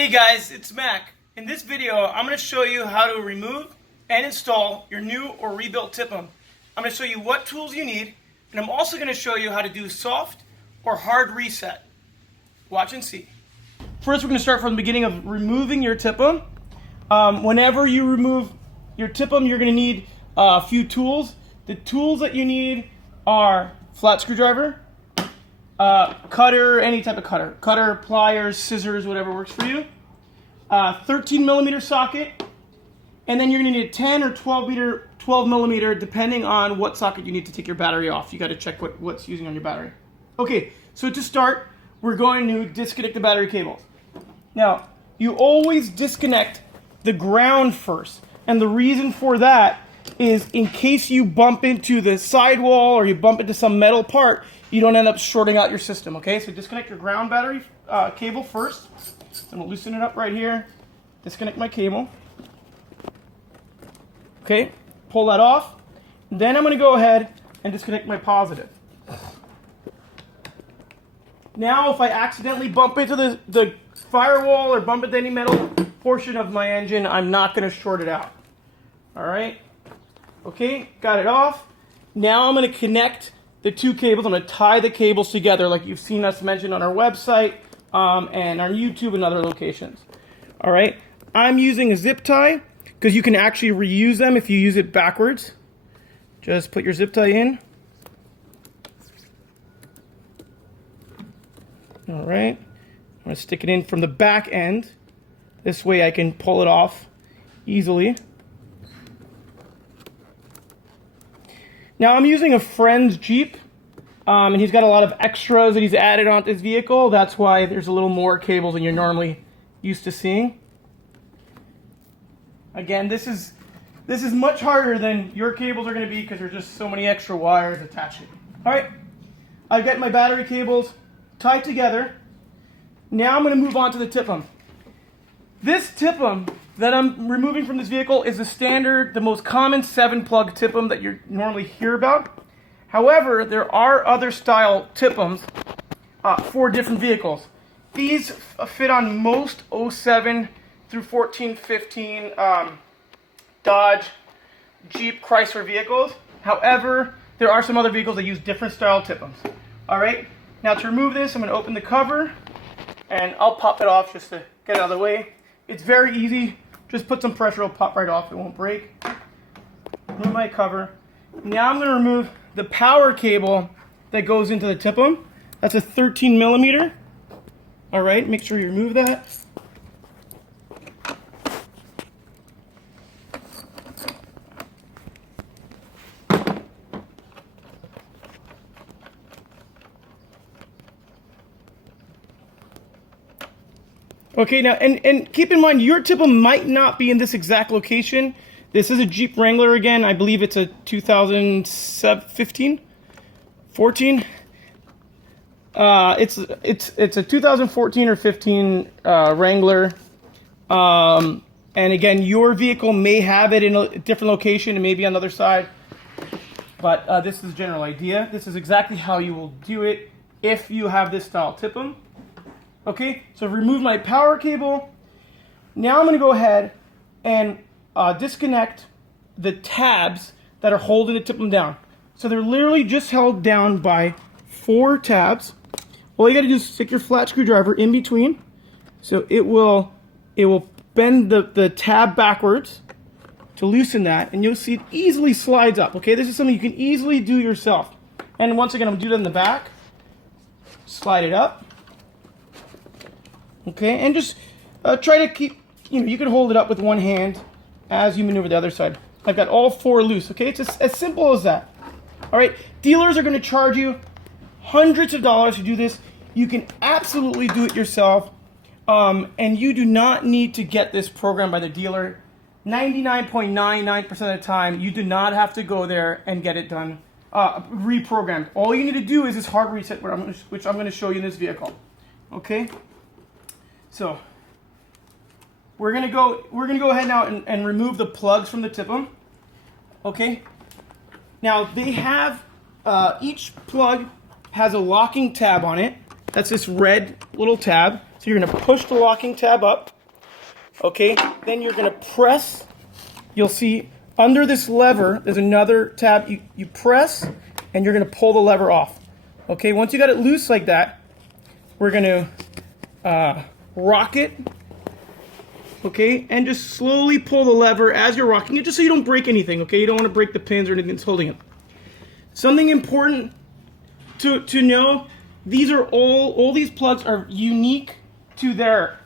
Hey guys, it's Mac. In this video, I'm going to show you how to remove and install your new or rebuilt Tipm. I'm going to show you what tools you need, and I'm also going to show you how to do soft or hard reset. Watch and see. First, we're going to start from the beginning of removing your Tipm. Whenever you remove your Tipm, you're going to need a few tools. The tools that you need are flat screwdriver, cutter, any type of cutter, pliers, scissors, whatever works for you, 13 millimeter socket, and then you're going to need a 10 or 12 millimeter, depending on what socket you need to take your battery off. You got to check what's using on your battery. Okay, so to start, we're going to disconnect the battery cables. Now, you always disconnect the ground first, and the reason for that is in case you bump into the sidewall or you bump into some metal part, you don't end up shorting out your system, okay? So disconnect your ground battery cable first. I'm gonna loosen it up right here. Disconnect my cable. Okay, pull that off. Then I'm gonna go ahead and disconnect my positive. Now, if I accidentally bump into the firewall or bump into any metal portion of my engine, I'm not gonna short it out. All right? Okay, got it off. Now I'm gonna connect the two cables. I'm going to tie the cables together like you've seen us mention on our website and on YouTube and other locations. All right, I'm using a zip tie because you can actually reuse them if you use it backwards. Just put your zip tie in. All right, I'm going to stick it in from the back end. This way I can pull it off easily. Now I'm using a friend's Jeep, and he's got a lot of extras that he's added onto his vehicle. That's why there's a little more cables than you're normally used to seeing. Again, this is much harder than your cables are going to be because there's just so many extra wires attaching. All right, I've got my battery cables tied together. Now I'm going to move on to the Tipm. This Tipm that I'm removing from this vehicle is the standard, the most common 7-plug Tipm that you normally hear about. However, there are other style Tipms for different vehicles. These fit on most 07 through 14, 15 Dodge, Jeep, Chrysler vehicles. However, there are some other vehicles that use different style Tipms. All right, now to remove this, I'm going to open the cover, and I'll pop it off just to get it out of the way. It's very easy. Just put some pressure, it'll pop right off, it won't break. Remove my cover. Now I'm going to remove the power cable that goes into the Tipm. That's a 13 millimeter. All right, make sure you remove that. Okay, now, and keep in mind, your Tipm might not be in this exact location. This is a Jeep Wrangler again. I believe it's a 2015, 14. It's a 2014 or 15 Wrangler. And again, your vehicle may have it in a different location and maybe on the other side. But this is the general idea. This is exactly how you will do it if you have this style Tipm. Okay, so remove my power cable. Now I'm going to go ahead and disconnect the tabs that are holding the Tipm down. So they're literally just held down by 4 tabs. All you got to do is stick your flat screwdriver in between. So it will bend the tab backwards to loosen that, and you'll see it easily slides up. Okay, this is something you can easily do yourself. And once again, I'm going to do that in the back. Slide it up. Okay, and just try to keep, you can hold it up with one hand as you maneuver the other side. I've got all 4 loose, okay? It's as simple as that. All right, dealers are going to charge you hundreds of dollars to do this. You can absolutely do it yourself, and you do not need to get this program by the dealer. 99.99% of the time, you do not have to go there and get it done, reprogrammed. All you need to do is this hard reset, which I'm going to show you in this vehicle, okay? So we're gonna go ahead now and remove the plugs from the Tipm. Okay. Now they have each plug has a locking tab on it. That's this red little tab. So you're going to push the locking tab up. Okay, then you're going to press. You'll see under this lever, there's another tab. You press, and you're going to pull the lever off. Okay, once you got it loose like that, we're going to rock it. Okay, and just slowly pull the lever as you're rocking it, just so you don't break anything. Okay, you don't want to break the pins or anything that's holding it. Something important to know: these are all these plugs are unique to their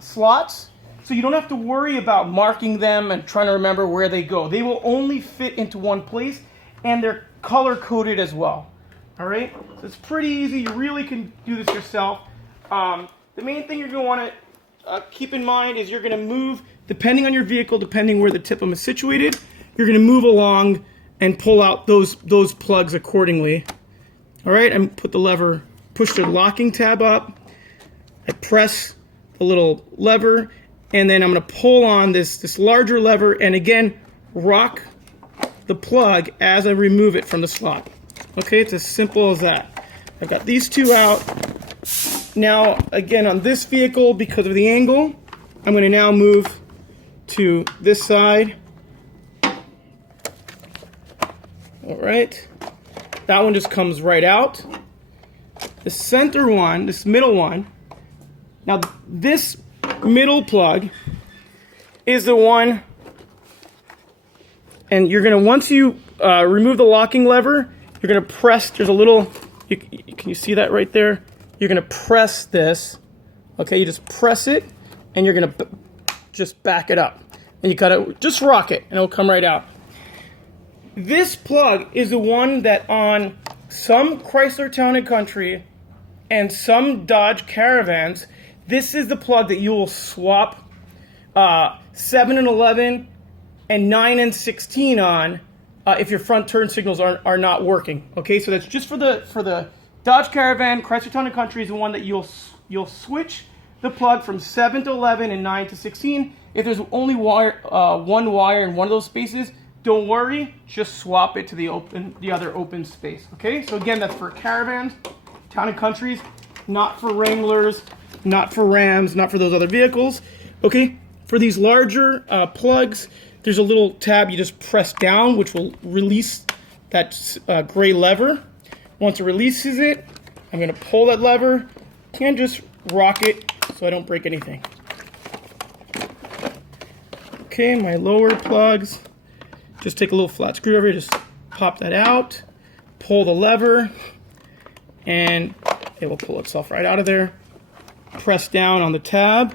slots, so you don't have to worry about marking them and trying to remember where they go. They will only fit into one place, and they're color coded as well. All right, so it's pretty easy. You really can do this yourself. The main thing you're going to want to keep in mind is you're going to move, depending on your vehicle, depending where the Tipm is situated, you're going to move along and pull out those plugs accordingly. All right, I put the lever, push the locking tab up, I press the little lever, and then I'm going to pull on this larger lever, and again, rock the plug as I remove it from the slot. Okay, it's as simple as that. I've got these two out. Now, again, on this vehicle, because of the angle, I'm going to now move to this side. All right. That one just comes right out. The center one, this middle one, now this middle plug is the one, and you're going to, once you remove the locking lever, you're going to press, there's a little, can you see that right there? You're going to press this, okay? You just press it, and you're going to just back it up. And you got to just rock it, and it'll come right out. This plug is the one that on some Chrysler Town & Country and some Dodge Caravans, this is the plug that you will swap 7 and 11 and 9 and 16 on if your front turn signals are not working. Okay, so that's just for the Dodge Caravan. Chrysler Town & Country is the one that you'll switch the plug from 7 to 11 and 9 to 16. If there's only one wire in one of those spaces, don't worry, just swap it to the other open space. Okay, so again, that's for Caravans, Town & Countries, not for Wranglers, not for Rams, not for those other vehicles. Okay, for these larger plugs, there's a little tab you just press down, which will release that gray lever. Once it releases it, I'm going to pull that lever and just rock it so I don't break anything. Okay, my lower plugs, just take a little flat screwdriver, just pop that out, pull the lever, and it will pull itself right out of there. Press down on the tab,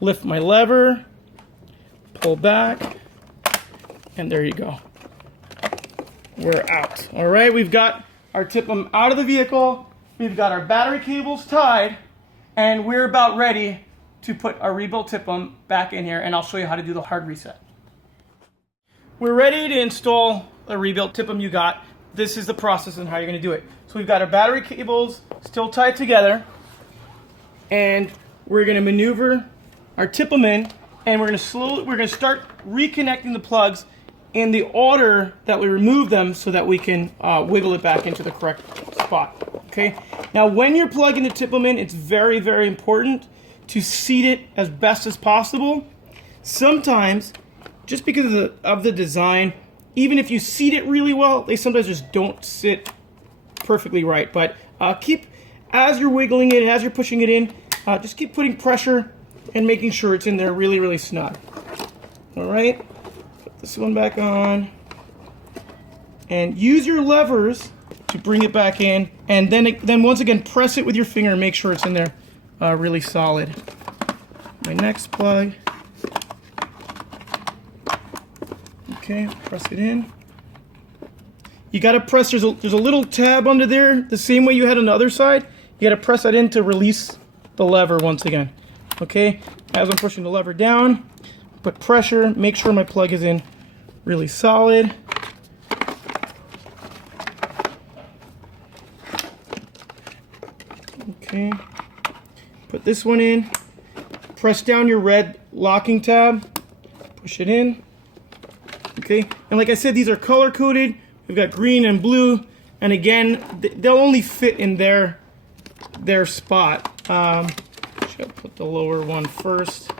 lift my lever, pull back, and there you go. We're out. All right, we've got our Tipm out of the vehicle, we've got our battery cables tied, and we're about ready to put our rebuilt Tipm back in here, and I'll show you how to do the hard reset. We're ready to install a rebuilt Tipm you got. This is the process and how you're going to do it. So we've got our battery cables still tied together, and we're going to maneuver our Tipm in, and we're going to start reconnecting the plugs in the order that we remove them so that we can wiggle it back into the correct spot. Okay. Now, when you're plugging the Tipm in, it's very, very important to seat it as best as possible. Sometimes, just because of the design, even if you seat it really well, they sometimes just don't sit perfectly right. But as you're wiggling it and as you're pushing it in, just keep putting pressure and making sure it's in there really, really snug. All right. This one back on, and use your levers to bring it back in, and then once again press it with your finger and make sure it's in there really solid. My next plug, okay, press it in. You got to press. There's a little tab under there, the same way you had on the other side. You got to press that in to release the lever once again. Okay, as I'm pushing the lever down, put pressure, make sure my plug is in really solid. Okay, put this one in, press down your red locking tab, push it in. Okay, and like I said, these are color coded. We've got green and blue, and again, they'll only fit in their spot. Should I'll put the lower one first.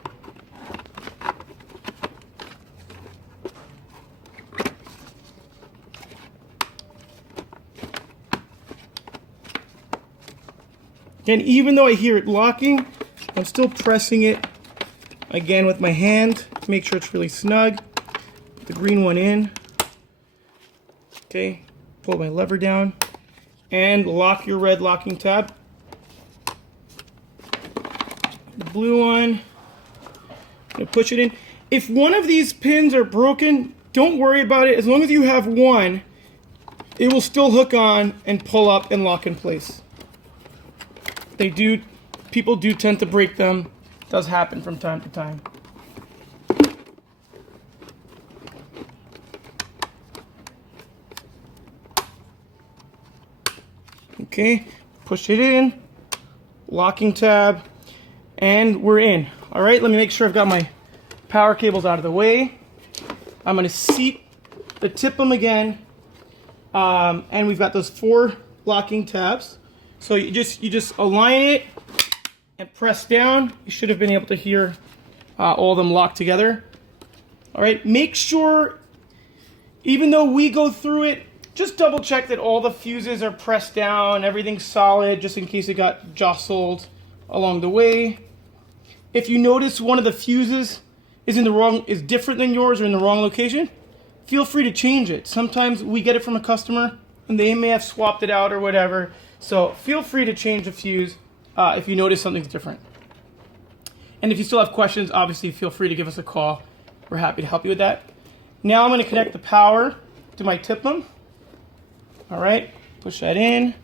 And even though I hear it locking, I'm still pressing it again with my hand to make sure it's really snug. Put the green one in. Okay, pull my lever down and lock your red locking tab. The blue one, I'm gonna push it in. If one of these pins are broken, don't worry about it. As long as you have one, it will still hook on and pull up and lock in place. People do tend to break them. It does happen from time to time. Okay, push it in, locking tab, and we're in. All right, let me make sure I've got my power cables out of the way. I'm gonna seat the Tipm again, and we've got those 4 locking tabs. So you just align it and press down. You should have been able to hear all of them locked together. All right, make sure, even though we go through it, just double check that all the fuses are pressed down, everything's solid, just in case it got jostled along the way. If you notice one of the fuses is different than yours or in the wrong location, feel free to change it. Sometimes we get it from a customer and they may have swapped it out or whatever. So feel free to change the fuse if you notice something's different. And if you still have questions, obviously feel free to give us a call. We're happy to help you with that. Now I'm going to connect the power to my Tipm. All right, push that in.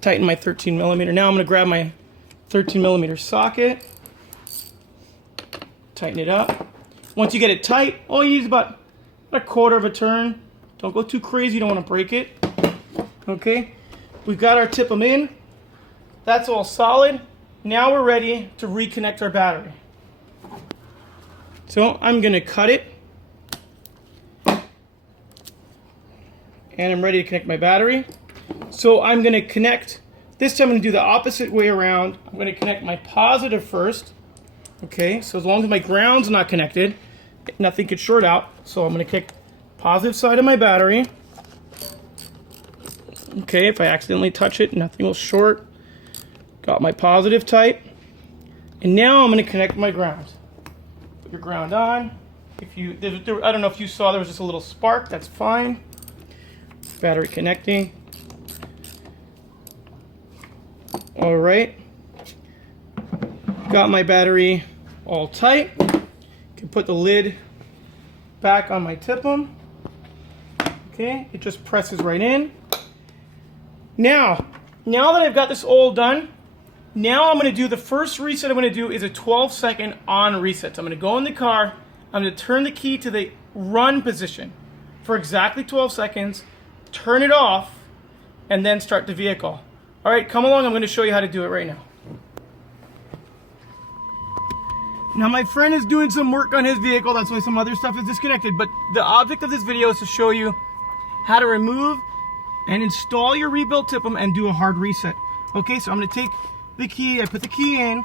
Tighten my 13 millimeter. Now I'm going to grab my 13 millimeter socket. Tighten it up. Once you get it tight, all you need is about a quarter of a turn. Don't go too crazy, you don't want to break it. Okay. We've got our Tipm in. That's all solid. Now we're ready to reconnect our battery. So I'm going to cut it. And I'm ready to connect my battery. So I'm going to connect, this time I'm going to do the opposite way around. I'm going to connect my positive first. Okay, so as long as my ground's not connected, nothing could short out. So I'm going to connect positive side of my battery. Okay, if I accidentally touch it, nothing will short. Got my positive type. And now I'm going to connect my ground. Put your ground on. I don't know if you saw there was just a little spark, that's fine. Battery connecting. All right. Got my battery all tight. Can put the lid back on my Tipm. Okay, it just presses right in. Now that I've got this all done, now I'm going to do the first reset I'm going to do is a 12-second on reset. So I'm going to go in the car, I'm going to turn the key to the run position for exactly 12 seconds, turn it off, and then start the vehicle. All right, come along, I'm going to show you how to do it right now. Now my friend is doing some work on his vehicle, that's why some other stuff is disconnected, but the object of this video is to show you how to remove and install your rebuilt Tipm and do a hard reset. Okay, so I'm going to take the key, I put the key in,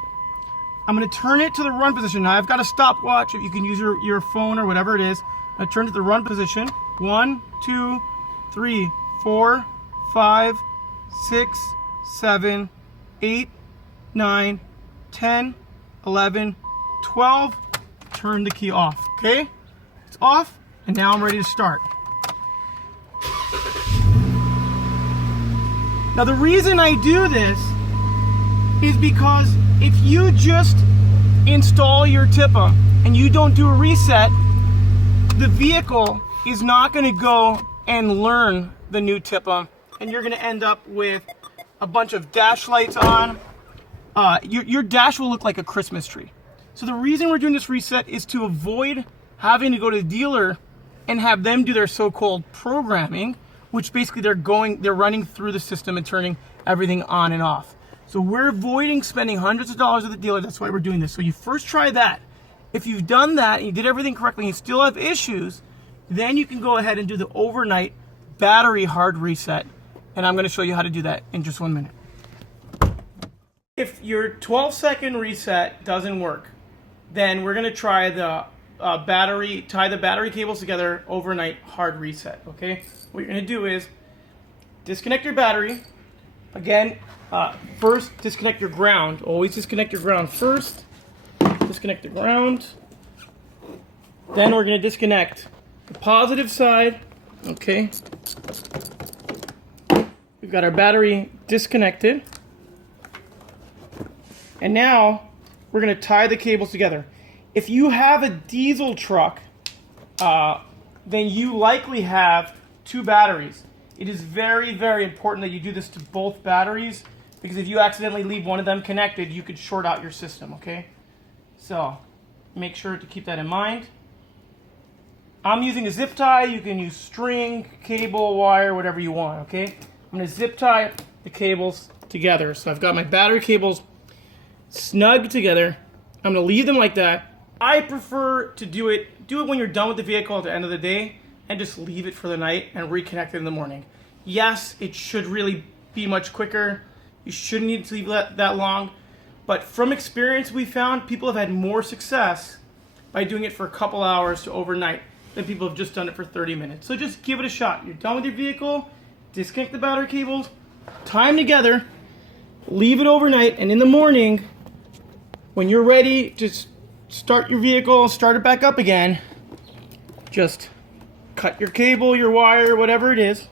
I'm going to turn it to the run position. Now I've got a stopwatch, if you can use your phone or whatever it is. I turn it to the run position. 1, 2, 3, 4, 5, 6, 7, 8, 9, 10, 11, 12. Turn the key off, okay? It's off, and now I'm ready to start. Now the reason I do this is because if you just install your Tipm and you don't do a reset, the vehicle is not going to go and learn the new Tipm, and you're going to end up with a bunch of dash lights on. Your dash will look like a Christmas tree. So the reason we're doing this reset is to avoid having to go to the dealer and have them do their so-called programming, which basically they're running through the system and turning everything on and off. So we're avoiding spending hundreds of dollars at the dealer. That's why we're doing this. So you first try that. If you've done that and you did everything correctly and you still have issues, then you can go ahead and do the overnight battery hard reset. And I'm going to show you how to do that in just 1 minute. If your 12-second reset doesn't work, then we're going to try the tie the battery cables together overnight hard reset, okay? What you're going to do is disconnect your battery. Again, first disconnect your ground. Always disconnect your ground first. Disconnect the ground. Then we're going to disconnect the positive side, okay? We've got our battery disconnected. And now we're going to tie the cables together. If you have a diesel truck, then you likely have 2 batteries. It is very, very important that you do this to both batteries, because if you accidentally leave one of them connected, you could short out your system, okay? So make sure to keep that in mind. I'm using a zip tie. You can use string, cable, wire, whatever you want, okay? I'm going to zip tie the cables together. So I've got my battery cables snug together. I'm going to leave them like that. I prefer to do it when you're done with the vehicle at the end of the day, and just leave it for the night and reconnect it in the morning. Yes, it should really be much quicker. You shouldn't need to leave it that long. But from experience, we found people have had more success by doing it for a couple hours to overnight than people have just done it for 30 minutes. So just give it a shot. You're done with your vehicle, disconnect the battery cables, tie them together, leave it overnight, and in the morning, when you're ready to start your vehicle, start it back up again, just cut your cable, your wire, whatever it is.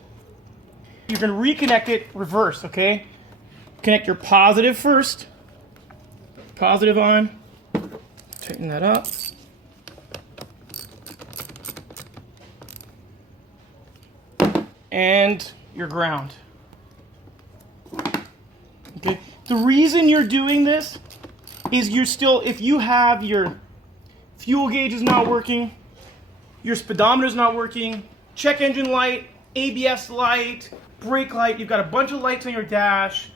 You can reconnect it reverse, okay? Connect your positive first. Positive on. Tighten that up. And your ground. Okay. The reason you're doing this is if you have your fuel gauge is not working, your speedometer is not working, check engine light, ABS light, brake light, you've got a bunch of lights on your dash,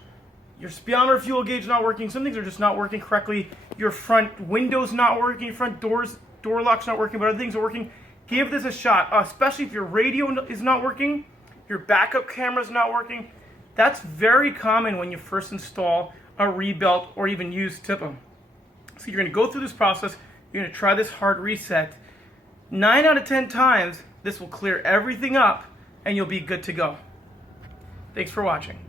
your speedometer, fuel gauge is not working, some things are just not working correctly, your front window's not working, your front door lock's not working, but other things are working, give this a shot, especially if your radio is not working, your backup camera's not working. That's very common when you first install a rebuilt or even use Tipm. So you're going to go through this process, you're going to try this hard reset. 9 out of 10 times, this will clear everything up and you'll be good to go. Thanks for watching.